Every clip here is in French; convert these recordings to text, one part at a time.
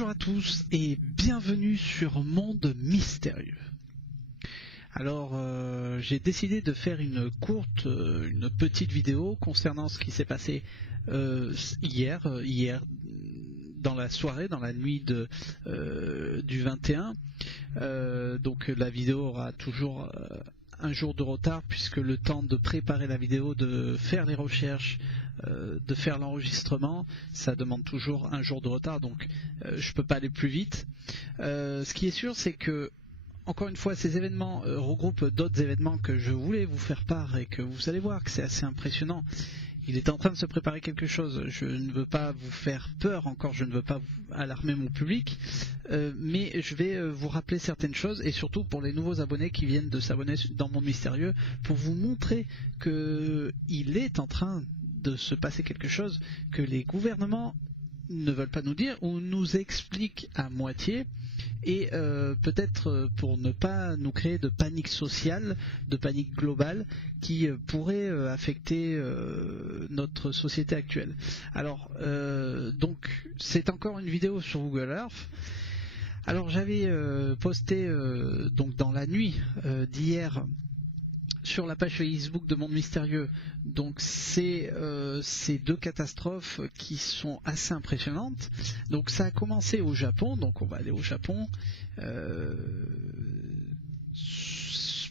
Bonjour à tous et bienvenue sur Monde Mystérieux. Alors j'ai décidé de faire une petite vidéo concernant ce qui s'est passé hier dans la soirée, dans la nuit du 21. Donc la vidéo aura toujours un jour de retard puisque le temps de préparer la vidéo, de faire les recherches, de faire l'enregistrement, ça demande toujours un jour de retard, donc je peux pas aller plus vite. Ce qui est sûr, c'est que encore une fois, ces événements regroupent d'autres événements que je voulais vous faire part et que vous allez voir que c'est assez impressionnant. Il est en train de se préparer quelque chose. Je ne veux pas vous faire peur encore, je ne veux pas alarmer mon public, mais je vais vous rappeler certaines choses et surtout pour les nouveaux abonnés qui viennent de s'abonner dans Monde Mystérieux, pour vous montrer qu'il est en train de se passer quelque chose que les gouvernements ne veulent pas nous dire ou nous expliquent à moitié, et peut-être pour ne pas nous créer de panique sociale, de panique globale qui pourrait affecter notre société actuelle. Alors donc c'est encore une vidéo sur Google Earth. Alors j'avais posté donc dans la nuit d'hier sur la page Facebook de Monde Mystérieux, donc c'est ces deux catastrophes qui sont assez impressionnantes. Donc ça a commencé au Japon, donc on va aller au Japon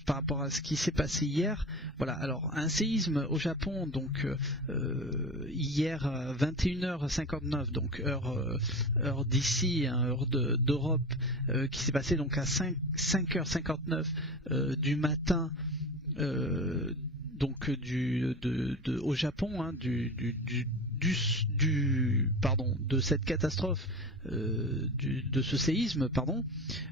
par rapport à ce qui s'est passé hier. Voilà, alors un séisme au Japon, donc hier à 21h59, donc heure d'ici, heure d'Europe, qui s'est passé donc à 5h59 du matin. Donc au Japon, hein, de cette catastrophe, de ce séisme, pardon.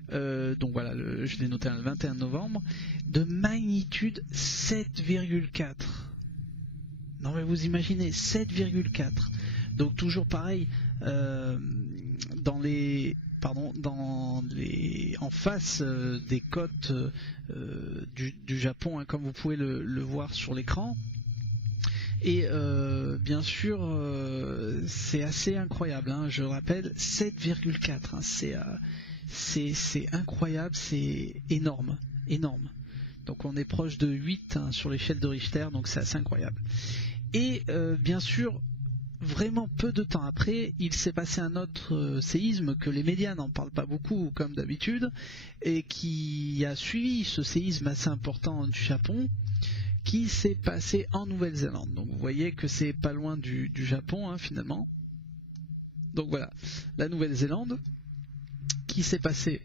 Donc voilà, je l'ai noté le 21 novembre, de magnitude 7,4. Non mais vous imaginez, 7,4. Donc toujours pareil, en face des côtes du Japon, hein, comme vous pouvez le voir sur l'écran. Et bien sûr, c'est assez incroyable, hein, je rappelle, 7,4, hein, c'est incroyable, c'est énorme. Donc on est proche de 8, hein, sur l'échelle de Richter, donc c'est assez incroyable. Et bien sûr, vraiment peu de temps après, il s'est passé un autre séisme que les médias n'en parlent pas beaucoup comme d'habitude, et qui a suivi ce séisme assez important du Japon, qui s'est passé en Nouvelle-Zélande. Donc vous voyez que c'est pas loin du Japon, hein, finalement. Donc voilà, la Nouvelle-Zélande, qui s'est passé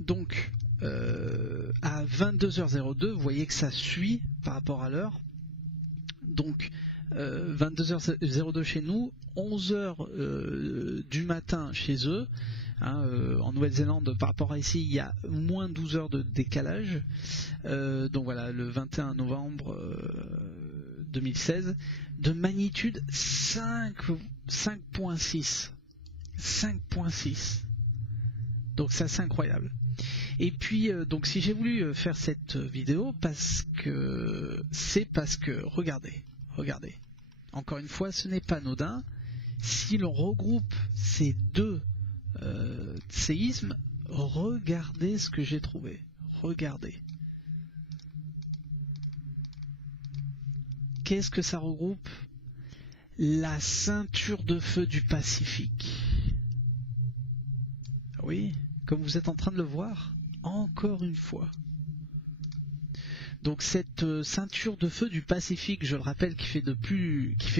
donc à 22h02. Vous voyez que ça suit par rapport à l'heure. Donc 22h02 chez nous, 11h du matin chez eux, hein, en Nouvelle-Zélande. Par rapport à ici, il y a moins 12 heures de décalage. Donc voilà, le 21 novembre 2016, de magnitude 5.6. Donc ça, c'est incroyable. Et puis donc si j'ai voulu faire cette vidéo, parce que regardez, encore une fois, ce n'est pas anodin. Si l'on regroupe ces deux séismes, regardez ce que j'ai trouvé. Regardez. Qu'est-ce que ça regroupe? La ceinture de feu du Pacifique. Oui, comme vous êtes en train de le voir, encore une fois. Donc cette ceinture de feu du Pacifique, je le rappelle, qui fait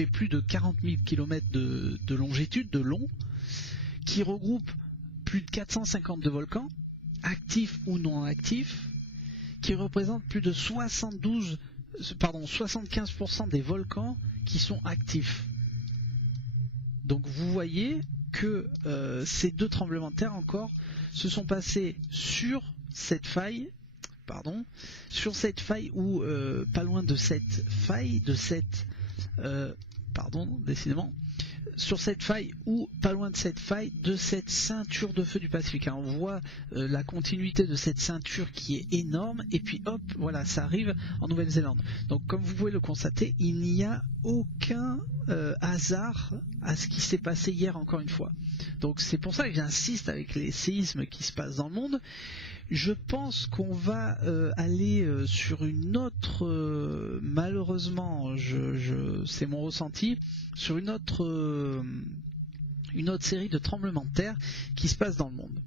plus de 40 000 km de longitude, de long, qui regroupe plus de 452 volcans, actifs ou non actifs, qui représente plus de 75% des volcans qui sont actifs. Donc vous voyez que ces deux tremblements de terre encore se sont passés sur cette faille, ou pas loin de cette faille, décidément, sur cette faille ou pas loin de cette faille de cette ceinture de feu du Pacifique. On voit la continuité de cette ceinture qui est énorme et puis hop, voilà, ça arrive en Nouvelle-Zélande. Donc comme vous pouvez le constater, il n'y a aucun hasard à ce qui s'est passé hier encore une fois. Donc c'est pour ça que j'insiste avec les séismes qui se passent dans le monde. Je pense qu'on va aller sur une autre, malheureusement, c'est mon ressenti, sur une autre série de tremblements de terre qui se passe dans le monde.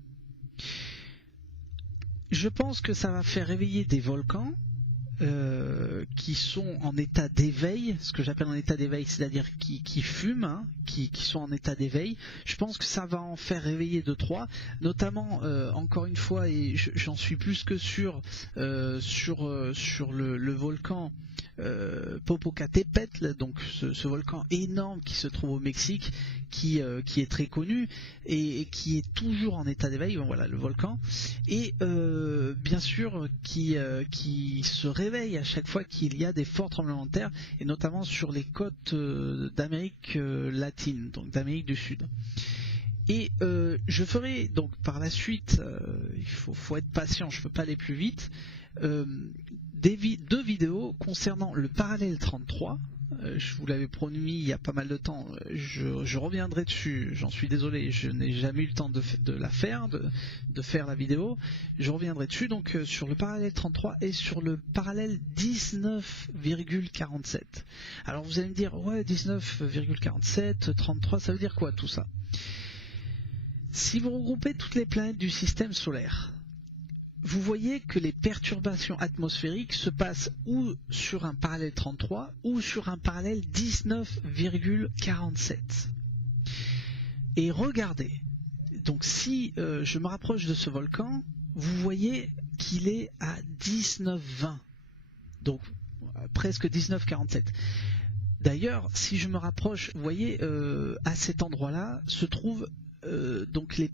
Je pense que ça va faire réveiller des volcans qui sont en état d'éveil, ce que j'appelle en état d'éveil, c'est-à-dire qui fument, hein, qui sont en état d'éveil. Je pense que ça va en faire réveiller 2-3, notamment encore une fois, et j'en suis plus que sûr, sur le volcan Popocatépetl, donc ce volcan énorme qui se trouve au Mexique, qui est très connu et qui est toujours en état d'éveil. Voilà le volcan, et bien sûr qui se réveille à chaque fois qu'il y a des forts tremblements de terre, et notamment sur les côtes d'Amérique latine, donc d'Amérique du Sud. Et je ferai donc par la suite, il faut être patient, je ne peux pas aller plus vite, deux vidéos concernant le parallèle 33. Je vous l'avais promis il y a pas mal de temps, je reviendrai dessus, j'en suis désolé, je n'ai jamais eu le temps de la faire, de faire la vidéo. Je reviendrai dessus, donc sur le parallèle 33 et sur le parallèle 19,47. Alors vous allez me dire, ouais, 19,47, 33, ça veut dire quoi tout ça? Si vous regroupez toutes les planètes du système solaire, vous voyez que les perturbations atmosphériques se passent ou sur un parallèle 33 ou sur un parallèle 19,47. Et regardez, donc si je me rapproche de ce volcan, vous voyez qu'il est à 19,20, donc presque 19,47. D'ailleurs, si je me rapproche, vous voyez, à cet endroit-là se trouve donc les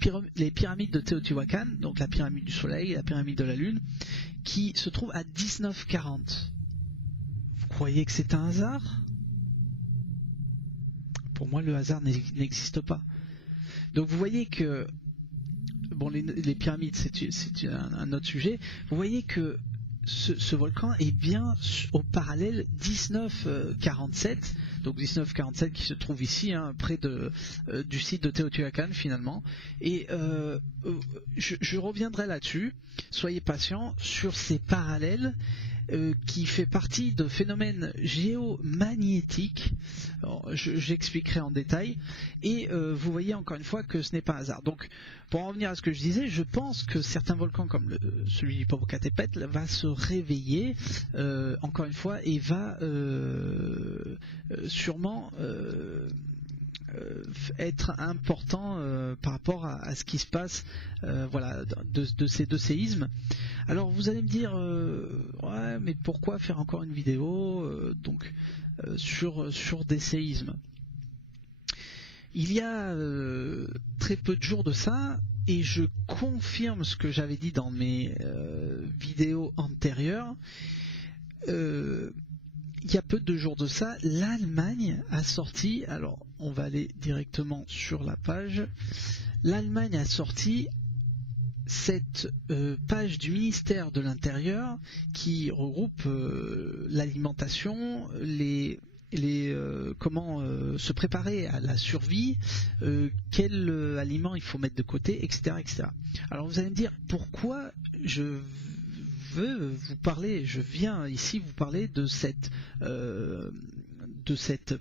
pyramides de Teotihuacan, donc la pyramide du soleil, la pyramide de la lune, qui se trouve à 19,40. Vous croyez que c'est un hasard? Pour moi, le hasard n'existe pas. Donc vous voyez que, bon, les pyramides, c'est un autre sujet. Vous voyez que ce volcan est bien au parallèle 1947, donc 1947 qui se trouve ici, hein, près du site de Teotihuacan finalement. Et je reviendrai là-dessus, soyez patients, sur ces parallèles qui fait partie de phénomènes géomagnétiques. J'expliquerai en détail, et vous voyez encore une fois que ce n'est pas un hasard. Donc pour en revenir à ce que je disais, je pense que certains volcans comme celui du Popocatépetl va se réveiller encore une fois, et va sûrement être important par rapport à ce qui se passe, voilà, de ces deux séismes. Alors vous allez me dire, ouais, mais pourquoi faire encore une vidéo sur des séismes? Il y a très peu de jours de ça, et je confirme ce que j'avais dit dans mes vidéos antérieures. Il y a peu de jours de ça, l'Allemagne a sorti, alors on va aller directement sur la page, l'Allemagne a sorti cette page du ministère de l'Intérieur qui regroupe l'alimentation, comment se préparer à la survie, quel aliment il faut mettre de côté, etc., etc. Alors vous allez me dire, pourquoi je viens ici vous parler de cette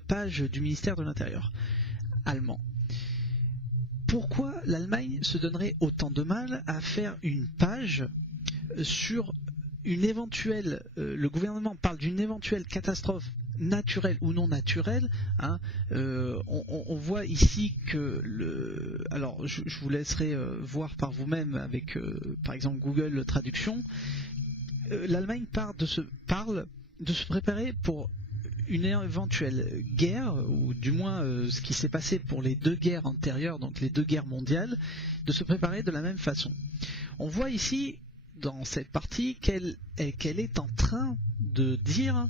page du ministère de l'Intérieur allemand? Pourquoi l'Allemagne se donnerait autant de mal à faire une page sur une éventuelle... le gouvernement parle d'une éventuelle catastrophe naturelle ou non naturelle, hein. On voit ici que alors je vous laisserai voir par vous-même avec par exemple Google Traduction. L'Allemagne parle de se préparer pour une éventuelle guerre, ou du moins ce qui s'est passé pour les deux guerres antérieures, donc les deux guerres mondiales, de se préparer de la même façon. On voit ici, dans cette partie, qu'elle est en train de dire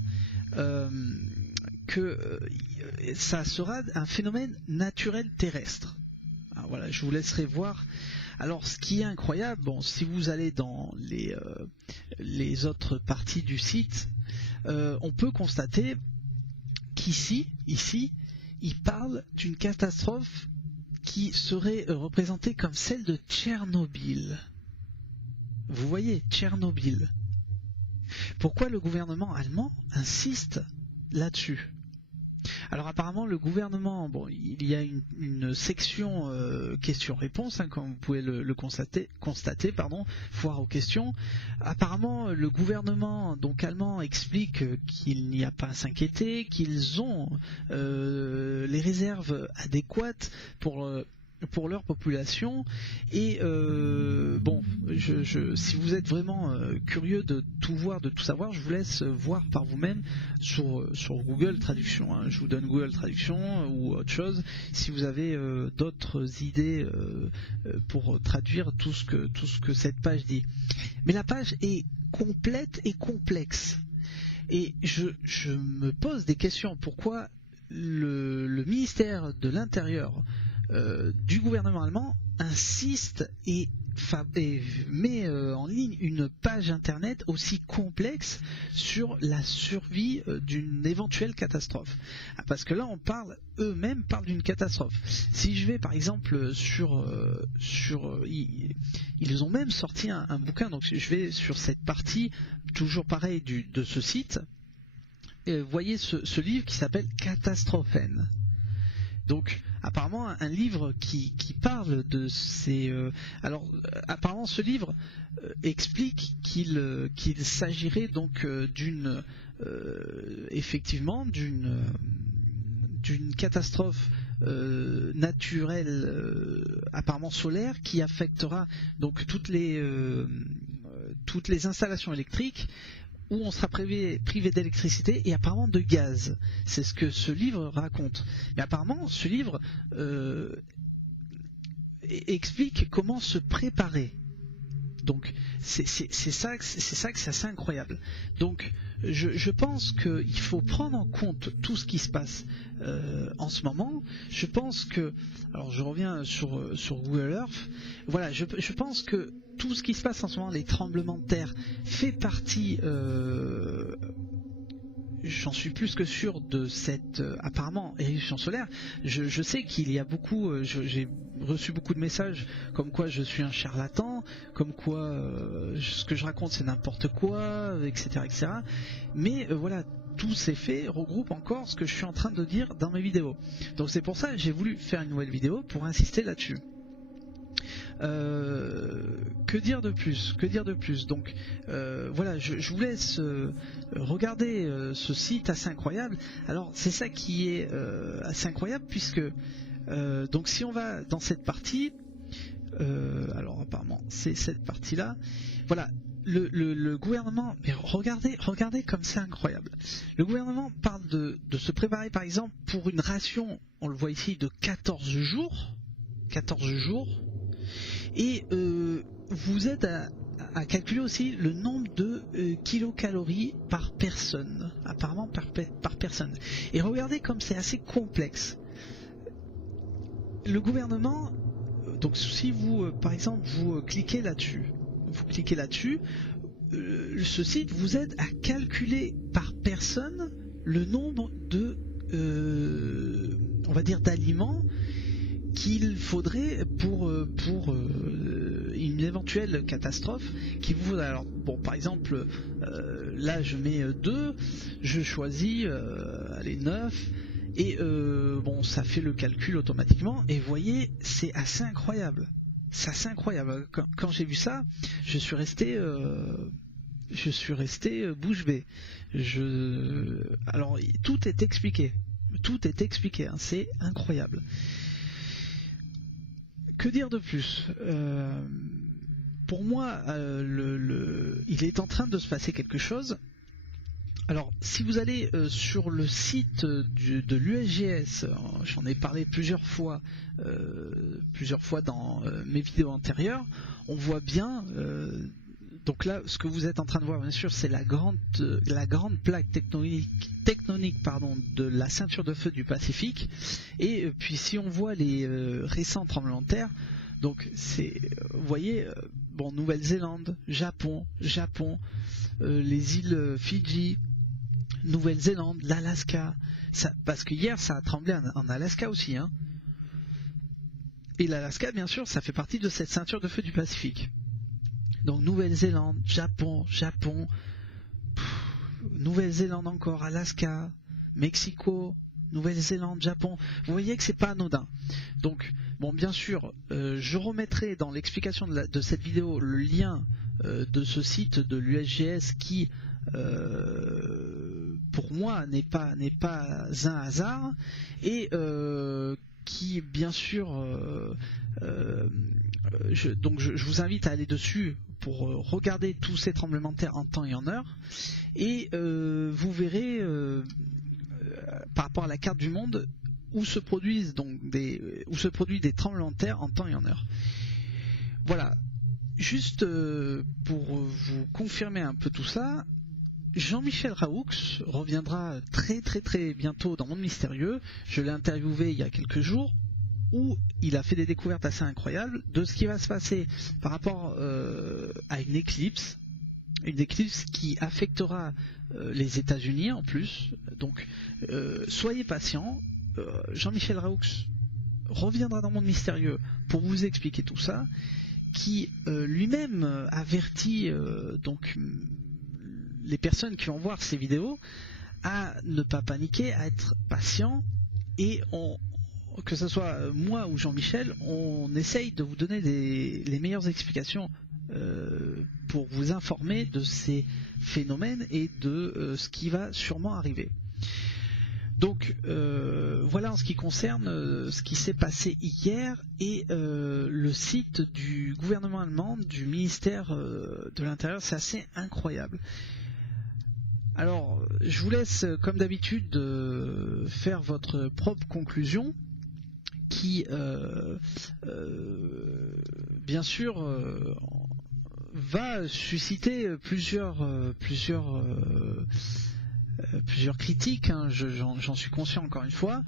que ça sera un phénomène naturel terrestre. Alors voilà, je vous laisserai voir. Alors ce qui est incroyable, bon, si vous allez dans les autres parties du site, on peut constater qu'ici, il parle d'une catastrophe qui serait représentée comme celle de Tchernobyl. Vous voyez, Tchernobyl. Pourquoi le gouvernement allemand insiste là-dessus? Alors apparemment le gouvernement, bon, il y a une section questions-réponses, hein, comme vous pouvez le constater, foire aux questions. Apparemment le gouvernement donc allemand explique qu'il n'y a pas à s'inquiéter, qu'ils ont les réserves adéquates pour leur population. Et bon, si vous êtes vraiment curieux de tout voir, de tout savoir, je vous laisse voir par vous-même sur Google Traduction, hein. Je vous donne Google Traduction ou autre chose si vous avez d'autres idées pour traduire tout ce que cette page dit. Mais la page est complète et complexe, et je me pose des questions. Pourquoi le ministère de l'Intérieur du gouvernement allemand insiste et met en ligne une page internet aussi complexe sur la survie d'une éventuelle catastrophe? Parce que là eux-mêmes parlent d'une catastrophe. Si je vais par exemple ils ont même sorti un bouquin, donc je vais sur cette partie toujours pareil de ce site, et voyez ce livre qui s'appelle Katastrophen. Donc apparemment un livre qui parle de ces... apparemment ce livre explique qu'il s'agirait donc effectivement d'une catastrophe naturelle, apparemment solaire, qui affectera donc toutes les installations électriques, où on sera privé d'électricité et apparemment de gaz. C'est ce que ce livre raconte. Mais apparemment, ce livre explique comment se préparer. Donc, c'est ça que c'est assez incroyable. Donc, je pense qu'il faut prendre en compte tout ce qui se passe en ce moment. Je pense que, alors je reviens sur Google Earth. Voilà, je pense que tout ce qui se passe en ce moment, les tremblements de terre, fait partie, j'en suis plus que sûr, de cette apparemment éruption solaire. Je sais qu'il y a beaucoup, j'ai reçu beaucoup de messages comme quoi je suis un charlatan, comme quoi ce que je raconte c'est n'importe quoi, etc. Mais voilà, tous ces faits regroupent encore ce que je suis en train de dire dans mes vidéos. Donc c'est pour ça que j'ai voulu faire une nouvelle vidéo pour insister là-dessus. Que dire de plus? Donc voilà, je vous laisse regarder ce site assez incroyable. Alors c'est ça qui est assez incroyable, puisque donc si on va dans cette partie, alors apparemment c'est cette partie là, voilà, le gouvernement, mais regardez comme c'est incroyable. Le gouvernement parle de se préparer par exemple pour une ration, on le voit ici, de 14 jours, et vous aide à calculer aussi le nombre de kilocalories par personne, apparemment par personne. Et regardez comme c'est assez complexe. Le gouvernement, donc si vous, par exemple, vous cliquez là-dessus, ce site vous aide à calculer par personne le nombre de, on va dire, d'aliments qu'il faudrait pour une éventuelle catastrophe qui vous... Alors bon, par exemple, là je mets 2, je choisis allez, 9, et bon, ça fait le calcul automatiquement, et vous voyez, c'est assez incroyable. C'est assez incroyable. Quand j'ai vu ça, je suis resté bouche bée. Alors tout est expliqué, hein, c'est incroyable. Que dire de plus? Pour moi, il est en train de se passer quelque chose. Alors, si vous allez sur le site de l'USGS, j'en ai parlé plusieurs fois dans mes vidéos antérieures, on voit bien Donc là, ce que vous êtes en train de voir, bien sûr, c'est la grande plaque tectonique de la ceinture de feu du Pacifique. Et puis si on voit les récents tremblements de terre, donc c'est, vous voyez, bon, Nouvelle-Zélande, Japon, les îles Fidji, Nouvelle-Zélande, l'Alaska, parce que hier ça a tremblé en Alaska aussi, hein. Et l'Alaska, bien sûr, ça fait partie de cette ceinture de feu du Pacifique. Donc Nouvelle-Zélande, Japon, Nouvelle-Zélande encore, Alaska, Mexico, Nouvelle-Zélande, Japon. Vous voyez que c'est pas anodin. Donc, bon, bien sûr, je remettrai dans l'explication de cette vidéo le lien de ce site de l'USGS qui, pour moi, n'est pas un hasard et qui, bien sûr, je vous invite à aller dessus pour regarder tous ces tremblements de terre en temps et en heure, et vous verrez par rapport à la carte du monde où se produisent des tremblements de terre en temps et en heure. Voilà, juste pour vous confirmer un peu tout ça, Jean-Michel Raoux reviendra très bientôt dans Monde Mystérieux. Je l'ai interviewé il y a quelques jours, où il a fait des découvertes assez incroyables de ce qui va se passer par rapport à une éclipse qui affectera les États-Unis en plus. Donc soyez patients, Jean-Michel Raoux reviendra dans Monde Mystérieux pour vous expliquer tout ça, qui lui-même avertit donc les personnes qui vont voir ces vidéos à ne pas paniquer, à être patient, et que ce soit moi ou Jean-Michel, on essaye de vous donner les meilleures explications pour vous informer de ces phénomènes et de ce qui va sûrement arriver. Donc voilà en ce qui concerne ce qui s'est passé hier et le site du gouvernement allemand, du ministère de l'Intérieur, c'est assez incroyable. Alors, je vous laisse, comme d'habitude, faire votre propre conclusion, qui, bien sûr, va susciter plusieurs critiques, hein, j'en suis conscient encore une fois.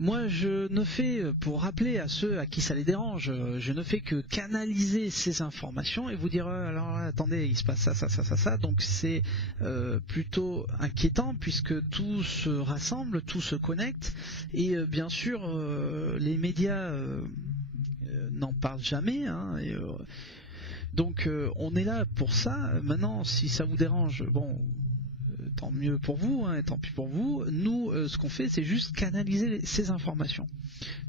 Moi, je ne fais, pour rappeler à ceux à qui ça les dérange, je ne fais que canaliser ces informations et vous dire alors attendez, il se passe ça. Donc c'est plutôt inquiétant puisque tout se rassemble, tout se connecte et bien sûr les médias n'en parlent jamais, hein, donc on est là pour ça. Maintenant, si ça vous dérange, bon, tant mieux pour vous, hein, et tant pis pour vous. Nous, ce qu'on fait, c'est juste canaliser ces informations.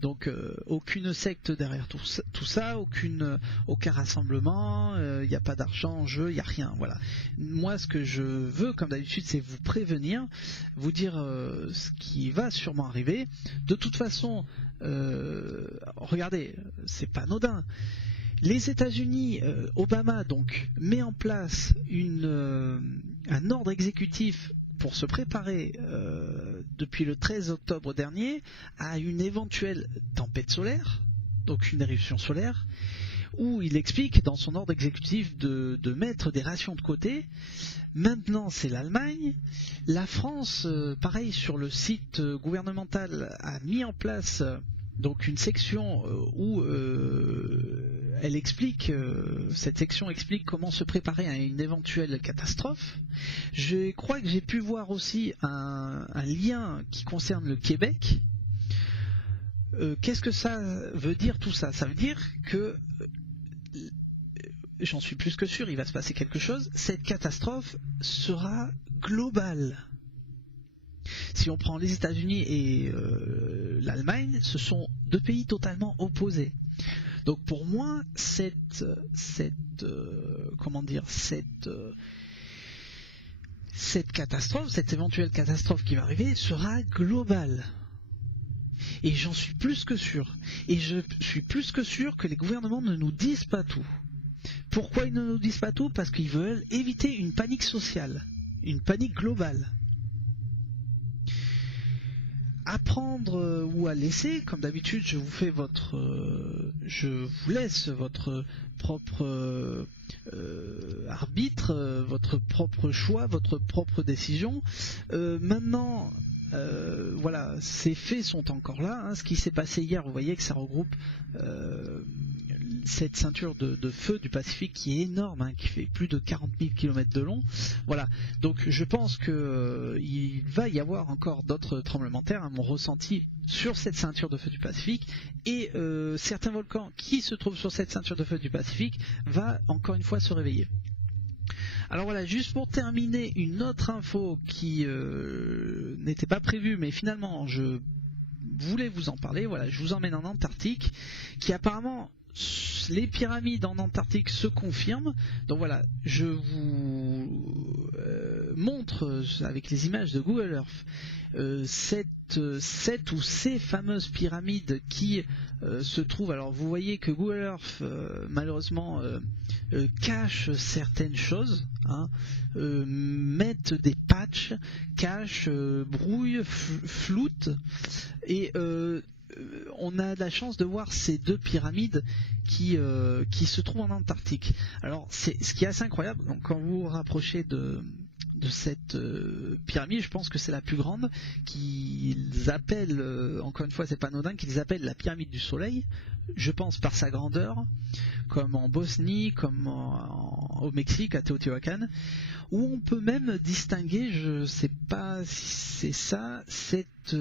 Donc, aucune secte derrière tout ça, aucun rassemblement, il n'y a pas d'argent en jeu, il n'y a rien. Voilà. Moi, ce que je veux, comme d'habitude, c'est vous prévenir, vous dire ce qui va sûrement arriver. De toute façon, regardez, c'est pas anodin. Les États-Unis, Obama donc met en place un ordre exécutif pour se préparer depuis le 13 octobre dernier à une éventuelle tempête solaire, donc une éruption solaire, où il explique dans son ordre exécutif de mettre des rations de côté. Maintenant c'est l'Allemagne, la France, pareil, sur le site gouvernemental a mis en place donc une section où elle explique, cette section explique comment se préparer à une éventuelle catastrophe. Je crois que j'ai pu voir aussi un lien qui concerne le Québec. Qu'est-ce que ça veut dire tout ça? Ça veut dire que, j'en suis plus que sûr, il va se passer quelque chose. Cette catastrophe sera globale. Si on prend les États-Unis et l'Allemagne, ce sont deux pays totalement opposés. Donc pour moi, cette catastrophe, cette éventuelle catastrophe qui va arriver, sera globale. Et j'en suis plus que sûr. Et je suis plus que sûr que les gouvernements ne nous disent pas tout. Pourquoi ils ne nous disent pas tout? Parce qu'ils veulent éviter une panique sociale, une panique globale. à prendre ou à laisser. Comme d'habitude, je vous laisse votre propre arbitre, votre propre choix, votre propre décision. Maintenant, voilà, ces faits sont encore là. Hein. Ce qui s'est passé hier, vous voyez que ça regroupe cette ceinture de feu du Pacifique qui est énorme, hein, qui fait plus de 40 000 km de long. Voilà, donc je pense qu'il va y avoir encore d'autres tremblements de terre, à mon ressenti, sur cette ceinture de feu du Pacifique, et certains volcans qui se trouvent sur cette ceinture de feu du Pacifique va encore une fois se réveiller. Alors voilà, juste pour terminer, une autre info qui n'était pas prévue, mais finalement je voulais vous en parler. Voilà, je vous emmène en Antarctique, qui apparemment, les pyramides en Antarctique se confirment. Donc voilà, je vous montre avec les images de Google Earth cette ou ces fameuses pyramides qui se trouvent. Alors vous voyez que Google Earth malheureusement cache certaines choses, hein, mettent des patchs, cache, brouille, floute, et on a la chance de voir ces deux pyramides qui se trouvent en Antarctique. Alors ce qui est assez incroyable, donc, quand vous vous rapprochez de cette pyramide, je pense que c'est la plus grande, qu'ils appellent, encore une fois c'est pas anodin, qu'ils appellent la pyramide du soleil, je pense par sa grandeur, comme en Bosnie, comme au Mexique, à Teotihuacan, où on peut même distinguer, je sais pas si c'est ça, cette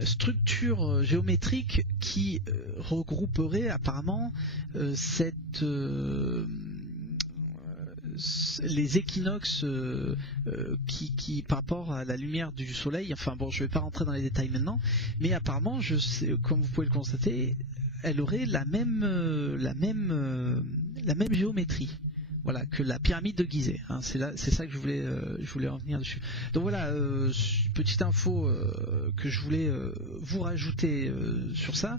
structure géométrique qui regrouperait apparemment les équinoxes qui par rapport à la lumière du soleil. Enfin bon, je ne vais pas rentrer dans les détails maintenant, mais apparemment, je sais, comme vous pouvez le constater, elle aurait la même géométrie. Voilà, que la pyramide de Gizeh, hein, c'est ça que je voulais en venir dessus. Donc voilà, petite info que je voulais vous rajouter sur ça.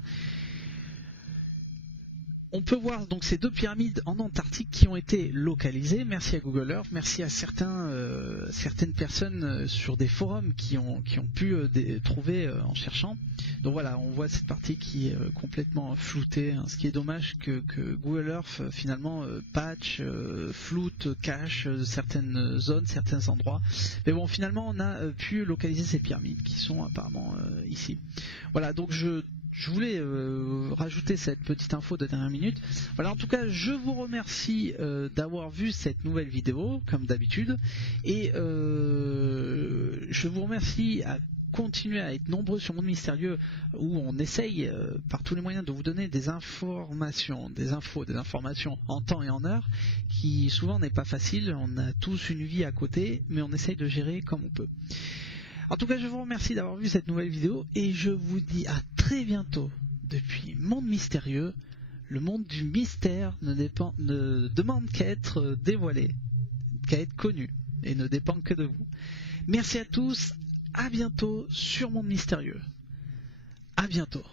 On peut voir donc ces deux pyramides en Antarctique qui ont été localisées. Merci à Google Earth, merci à certaines personnes sur des forums qui ont pu trouver en cherchant. Donc voilà, on voit cette partie qui est complètement floutée, hein, ce qui est dommage que Google Earth finalement patch, floute, cache certaines zones, certains endroits. Mais bon, finalement on a pu localiser ces pyramides qui sont apparemment ici. Voilà, donc je voulais rajouter cette petite info de dernière minute. Voilà, en tout cas, je vous remercie d'avoir vu cette nouvelle vidéo, comme d'habitude. Et je vous remercie à continuer à être nombreux sur Monde Mystérieux, où on essaye par tous les moyens de vous donner des informations, des informations en temps et en heure, qui souvent n'est pas facile. On a tous une vie à côté, mais on essaye de gérer comme on peut. En tout cas, je vous remercie d'avoir vu cette nouvelle vidéo et je vous dis à très bientôt depuis Monde Mystérieux. Le monde du mystère ne demande qu'à être dévoilé, qu'à être connu et ne dépend que de vous. Merci à tous, à bientôt sur Monde Mystérieux. À bientôt.